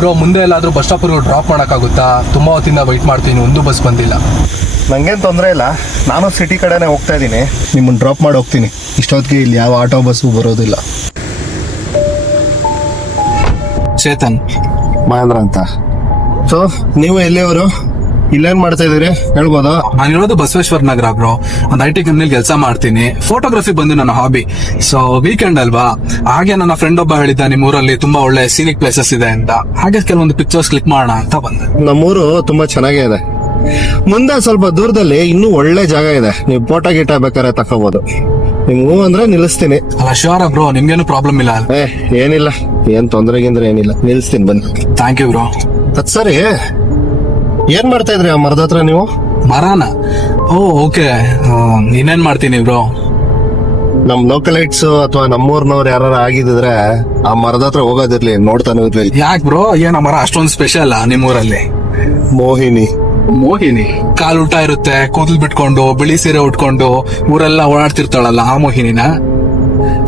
Bro ಮುಂದೆ ಎಲ್ಲಾದರೂ bus ಸ್ಟಾಪ್ವರೆಗೂ drop ಮಾಡೋಕ್ಕಾಗುತ್ತಾ? ತುಂಬ ಹೊತ್ತಿಂದ ವೆಯ್ಟ್ ಮಾಡ್ತೀನಿ, ಒಂದು ಬಸ್ ಬಂದಿಲ್ಲ. ನಂಗೇನು ತೊಂದರೆ ಇಲ್ಲ, ನಾನು ಸಿಟಿ ಕಡೆನೇ ಹೋಗ್ತಾ ಇದ್ದೀನಿ, ನಿಮ್ಮನ್ನು ಡ್ರಾಪ್ ಮಾಡಿ ಹೋಗ್ತೀನಿ. ಇಷ್ಟೊತ್ತಿಗೆ ಇಲ್ಲಿ ಯಾವ ಆಟೋ ಬಸ್ಸು ಬರೋದಿಲ್ಲ. ಚೇತನ್, ಮಹೇಂದ್ರ ಅಂತ. ಸೊ ನೀವು ಎಲ್ಲಿಯವರು, ಇಲ್ಲೇನು ಮಾಡ್ತಾ ಇದ್ದೀರಿ ಹೇಳ್ಬೋದಾ? ನಾನಿರೋದು ಬಸವೇಶ್ವರ ನಗರ ಬ್ರೋ. ಒಂದು IT ಕಂಪ್ನಿಲಿ ಕೆಲಸ ಮಾಡ್ತೀನಿ. ಫೋಟೋಗ್ರಫಿ ಬಂದು ನನ್ನ ಹಾಬಿ. ಸೊ ವೀಕೆಂಡ್ ಅಲ್ವಾ, ಹಾಗೆ ನನ್ನ ಫ್ರೆಂಡ್ ಒಬ್ಬ ಹೇಳಿದ್ದ ನಿಮ್ಮೂರಲ್ಲಿ ತುಂಬಾ ಒಳ್ಳೆ ಸೀನಿಕ್ ಪ್ಲೇಸಸ್ ಇದೆ ಅಂತ. ಹಾಗೆ ಕೆಲವೊಂದು ಪಿಕ್ಚರ್ಸ್ ಕ್ಲಿಕ್ ಮಾಡೋಣ ಅಂತ ಬಂದೆ. ನಮ್ಮೂರು ತುಂಬಾ ಚೆನ್ನಾಗೇ ಇದೆ. ಮುಂದೆ ಸ್ವಲ್ಪ ದೂರದಲ್ಲಿ ಇನ್ನೂ ಒಳ್ಳೆ ಜಾಗ ಇದೆ, ನೀವು ಫೋಟೋ ಗೀಟ ಬೇಕಾದ್ರೆ ತಕೋಬಹುದು. ನಿಮ್ಗೂ ಅಂದ್ರೆ ನಿಲ್ಲಿಸ್ತೀನಿ. ಅಲ್ಲ ಶ್ಯೂರ್ ಬ್ರೋ, ನಿಮ್ಗೇನು ಪ್ರಾಬ್ಲಮ್ ಇಲ್ಲ? ಏನಿಲ್ಲ, ಏನ್ ತೊಂದರೆಗಿಂದ್ರೆ ಏನಿಲ್ಲ, ನಿಲ್ಲಿಸ್ತೀನಿ ಬನ್ನಿ. Thank you bro. ಅದ್ ಸರಿ, ಏನ್ ಮಾಡ್ತಾ ಇದ್ರಿ ಆ ಮರದ ಹತ್ರ ನೀವು? ಮರಾನ? ಓಕೆ. ಇನ್ನೇನ್ ಮಾಡ್ತೀನಿ ಬ್ರೋ? ನಮ್ ಲೋಕಲೈಟ್ಸ್ ಅಥವಾ ನಮ್ಮೂರ್ನವ್ರು ಯಾರು ಆಗಿದ್ರೆ ಆ ಮರದ ಹತ್ರ ಹೋಗೋದಿರ್ಲಿ, ನೋಡ್ತಾನೆ ಇರ್ಲಿ. ಯಾಕೆ ಬ್ರೋ, ಏನ ಮರ ಅಷ್ಟೊಂದು ಸ್ಪೆಷಲ್ ನಿಮ್ಮೂರಲ್ಲಿ? ಮೋಹಿನಿ. ಮೋಹಿನಿ ಕಾಲ್ ಉಲ್ಟಾ ಇರುತ್ತೆ, ಕೂದಲು ಬಿಟ್ಕೊಂಡು ಬಿಳಿ ಸೀರೆ ಉಟ್ಕೊಂಡು ಊರೆಲ್ಲ ಓಡಾಡ್ತಿರ್ತಾಳಲ್ಲ, ಆ ಮೋಹಿನಿನ?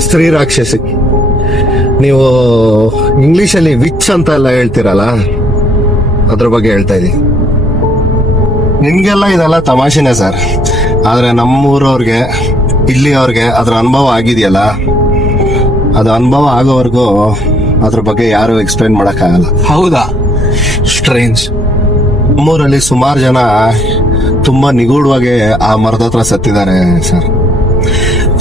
ಸ್ತ್ರೀ ರಾಕ್ಷಸಿ. ನೀವು ಇಂಗ್ಲಿಷ್ ಅಲ್ಲಿ ವಿಚ್ ಅಂತ ಎಲ್ಲ ಹೇಳ್ತೀರಲ್ಲ, ಅದ್ರ ಬಗ್ಗೆ ಹೇಳ್ತಾ ಇದೀನಿ. ನಿಮ್ಗೆಲ್ಲ ಇದೆಲ್ಲ ತಮಾಷೆನೆ ಸರ್, ಆದ್ರೆ ನಮ್ಮೂರವ್ರಿಗೆ, ಇಲ್ಲಿ ಅವ್ರಿಗೆ ಅದ್ರ ಅನುಭವ ಆಗಿದೆಯಲ್ಲ, ಅದು ಅನುಭವ ಆಗೋವರೆಗೂ ಅದ್ರ ಬಗ್ಗೆ ಯಾರು ಎಕ್ಸ್ಪ್ಲೈನ್ ಮಾಡಕ್ಕಾಗಲ್ಲ. ಹೌದಾ? ಸ್ಟ್ರೇಂಜ್. ನಮ್ಮೂರಲ್ಲಿ ಸುಮಾರು ಜನ ತುಂಬಾ ನಿಗೂಢವಾಗಿ ಆ ಮರದ ಹತ್ರ ಸತ್ತಿದ್ದಾರೆ ಸರ್.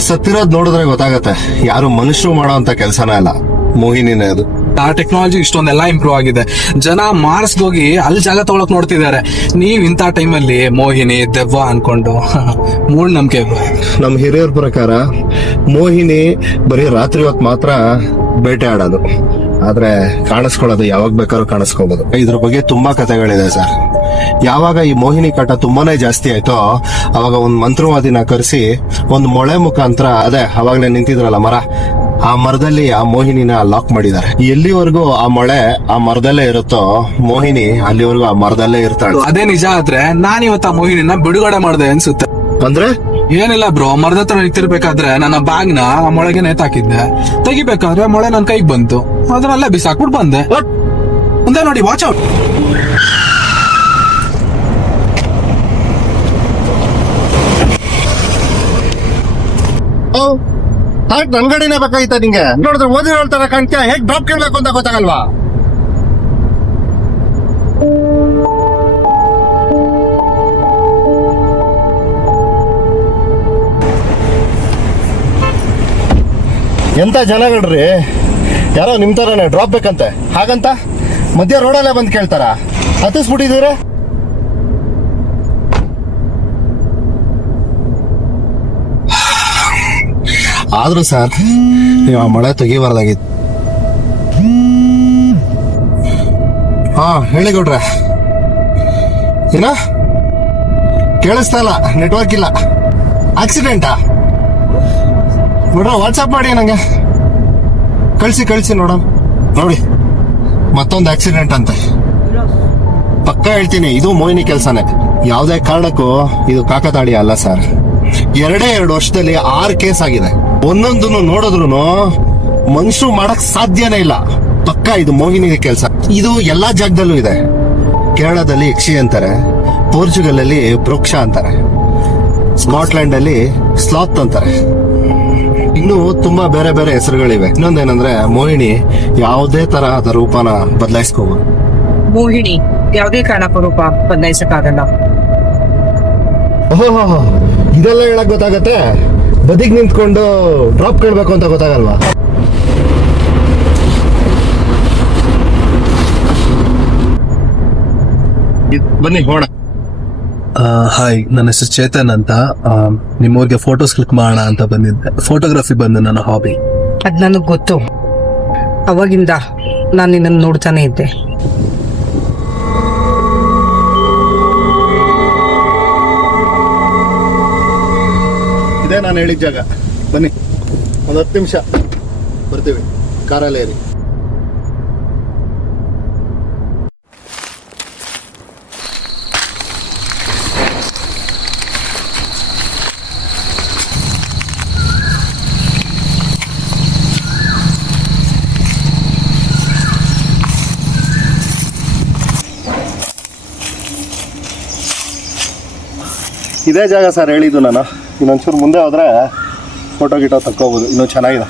ಸತ್ತಿರೋದ್ ನೋಡಿದ್ರೆ ಗೊತ್ತಾಗತ್ತೆ, ಯಾರು ಮನುಷ್ಯರು ಮಾಡೋ ಅಂತ ಕೆಲ್ಸನೇ ಅಲ್ಲ, ಮೋಹಿನಿನೇ ಅದು. ಆ ಟೆಕ್ನಾಲಜಿ ಇಷ್ಟೊಂದೆಲ್ಲ ಇಂಪ್ರೂವ್ ಆಗಿದೆ, ಜನ ಮಾರ್ಸ್ಗೆ ಹೋಗಿ ಅಲ್ಲಿ ಜಾಗ ತಗೊಳಕ್ ನೋಡ್ತಿದ್ದಾರೆ. ನೀವ್ ಇಂಥ ಟೈಮಲ್ಲಿ ಮೋಹಿನಿ ದೆವ್ವ ಅನ್ಕೊಂಡು ಮೂಢನಂಬಿಕೆ. ನಮ್ ಹಿರಿಯರ ಪ್ರಕಾರ ಮೋಹಿನಿ ಬರೀ ರಾತ್ರಿ ಹೊತ್ತು ಮಾತ್ರ ಬೇಟೆ ಆಡೋದು, ಆದ್ರೆ ಕಾಣಿಸ್ಕೊಳ್ಳೋದು ಯಾವಾಗ ಬೇಕಾದ್ರೂ ಕಾಣಿಸ್ಕೋಬಹುದು. ಇದ್ರ ಬಗ್ಗೆ ತುಂಬಾ ಕಥೆಗಳಿದೆ ಸರ್. ಯಾವಾಗ ಈ ಮೋಹಿನಿ ಕಾಟ ತುಂಬಾನೇ ಜಾಸ್ತಿ ಆಯ್ತೋ ಅವಾಗ ಒಂದ್ ಮಂತ್ರವಾದಿನ ಕರೆಸಿ ಒಂದ್ ಮೊಳೆ ಮುಖಾಂತರ, ಅದೇ ಅವಾಗ್ಲೇ ನಿಂತಿದ್ರಲ್ಲ ಮರ, ಆ ಮರದಲ್ಲಿ ಆ ಮೋಹಿನಿನ ಲಾಕ್ ಮಾಡಿದ್ದಾರೆ. ಎಲ್ಲಿವರೆಗೂ ಆ ಮೊಳೆ ಆ ಮರದಲ್ಲೇ ಇರುತ್ತೋ ಮೋಹಿನಿ ಅಲ್ಲಿವರೆಗೂ ಆ ಮರದಲ್ಲೇ ಇರ್ತಾಳೆ. ಅದೇ ನಿಜ ಆದ್ರೆ ನಾನಿವತ್ತು ಆ ಮೋಹಿನಿನ ಬಿಡುಗಡೆ ಮಾಡಿದೆ ಅನ್ಸುತ್ತೆ. ಅಂದ್ರೆ ಏನಿಲ್ಲ ಬ್ರೋ, ಮರದ ಹತ್ರ ನಿಂತಿರ್ಬೇಕಾದ್ರೆ ನನ್ನ ಬ್ಯಾಗ್ ನ ಆ ಮೊಳೆಗೆ ನೇತಾಕಿದ್ದೆ, ತೆಗಿಬೇಕಾದ್ರೆ ಮೊಳೆ ನನ್ ಕೈಗೆ ಬಂತು, ಅದ್ರಲ್ಲೇ ಬಿಸಾಕ್ಬಿಟ್ಟು ಬಂದೆ. ಮುಂದೆ ನೋಡಿ, ವಾಚ್ ಔಟ್. ನನ್ ಗಡಿನೇ ಬೇಕಾಗಿತ್ತ ನಿಂಗೆ? ನೋಡಿದ್ರೆ ಓದಿ ಹೇಳ್ತಾರ ಕಾಣ್ತೀಯ, ಹೇಗ್ ಡ್ರಾಪ್ ಕೇಳ್ಬೇಕು ಅಂತ ಗೊತ್ತಾಗಲ್ವಾ? ಎಂತ ಜನಗಳ್ರಿ, ಯಾರೋ ನಿಮ್ ತರನೇ ಡ್ರಾಪ್ ಬೇಕಂತೆ, ಹಾಗಂತ ಮಧ್ಯ ರೋಡಲ್ಲೇ ಬಂದು ಕೇಳ್ತಾರ? ಹತ್ತಿಸ್ಬಿಟ್ಟಿದೀರ. ಆದ್ರೂ ಸರ್, ನೀವು ಆ ಮಳೆ ತೆಗಿಬಾರ್ದಾಗಿತ್ತು. ಹೇಳಿ ಗೌಡ್ರೆ. ಏನ ಕೇಳಿಸ್ತಾ ಇಲ್ಲ, ನೆಟ್ವರ್ಕ್ ಇಲ್ಲ. ಆಕ್ಸಿಡೆಂಟಾ? ನೋಡ್ರ ವಾಟ್ಸಪ್ ಮಾಡಿ ನಂಗೆ, ಕಳ್ಸಿ ನೋಡೋಣ. ನೋಡಿ, ಮತ್ತೊಂದು ಆಕ್ಸಿಡೆಂಟ್ ಅಂತೆ. ಪಕ್ಕ ಹೇಳ್ತೀನಿ, ಇದು ಮೋಹಿನಿ ಕೆಲ್ಸನೇ. ಯಾವುದೇ ಕಾರಣಕ್ಕೂ ಇದು ಕಾಕತಾಳಿ ಅಲ್ಲ ಸರ್. 2 ವರ್ಷದಲ್ಲಿ 6 ಕೇಸ್ ಆಗಿದೆ. ಒಂದೊಂದನ್ನು ನೋಡಿದ್ರು ಮನುಷ್ಯರು ಮಾಡಕ್ ಸಾಧ್ಯನೇ ಇಲ್ಲ. ಪಕ್ಕ ಇದು ಮೋಹಿನಿ ಕೆಲಸ. ಇದು ಎಲ್ಲಾ ಜಾಗದಲ್ಲೂ ಇದೆ. ಕೇರಳದಲ್ಲಿ ಯಕ್ಷಿ ಅಂತಾರೆ, ಪೋರ್ಚುಗಲ್ ಅಲ್ಲಿ ವೃಕ್ಷ ಅಂತಾರೆ, ಸ್ಕಾಟ್ಲೆಂಡ್ ಅಲ್ಲಿ ಸ್ಲಾತ್ ಅಂತಾರೆ, ಇನ್ನು ತುಂಬಾ ಬೇರೆ ಬೇರೆ ಹೆಸರುಗಳಿವೆ. ಇನ್ನೊಂದೇನಂದ್ರೆ ಮೋಹಿನಿ ಯಾವುದೇ ತರಹದ ರೂಪನ ಬದಲಾಯಿಸ್ಕೋಬಹುದು. ಮೋಹಿನಿ ಯಾವುದೇ ಕಾರಣಕ್ಕೂ ರೂಪ ಬದಲಾಯಿಸಕ್ಕಾಗಲ್ಲ. ಓಹೋ, ಇದೆಲ್ಲ ಹೇಳಕ್ ಗೊತ್ತಾಗತ್ತೆ, ಬದಿಗ್ ನಿಂತ್ಕೊಂಡು ಡ್ರಾಪ್ ಕೇಳ್ಬೇಕು ಅಂತ ಗೊತ್ತಾಗಲ್ವಾ? ಬನ್ನಿ ಹೋಣ. ಹಾಯ್, ನನ್ನ ಹೆಸರು ಚೇತನ್ ಅಂತ. ನಿಮ್ಮೂರಿಗೆ ಫೋಟೋಸ್ ಕ್ಲಿಕ್ ಮಾಡೋಣ ಅಂತ ಬಂದಿದ್ದೆ. ಫೋಟೋಗ್ರಫಿ ಬಂದು ನನ್ನ ಹಾಬಿ. ಅದ್ ನನಗ್ ಗೊತ್ತು, ಅವಾಗಿಂದ ನಾನು ನಿನ್ನನ್ನು ನೋಡ್ತಾನೆ ಇದ್ದೆ. ಇದೇ ನಾನು ಹೇಳಿದ ಜಾಗ. ಬನ್ನಿ, ಒಂದು 10 ನಿಮಿಷ ಬರ್ತೀವಿ, ಕಾರಲ್ಲೇ ಇರಿ. ಇದೇ ಜಾಗ ಸರ್ ಹೇಳಿದ್ದು ನಾನು. ಇನ್ನೊಂಚೂರು ಮುಂದೆ ಹೋದರೆ ಫೋಟೋ ಗಿಟೋ ತಕ್ಕೋಬೋದು, ಇನ್ನೂ ಚೆನ್ನಾಗಿದೆ.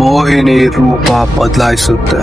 ಮೋಹಿನಿ ರೂಪ ಬದಲಾಯಿಸುತ್ತೆ.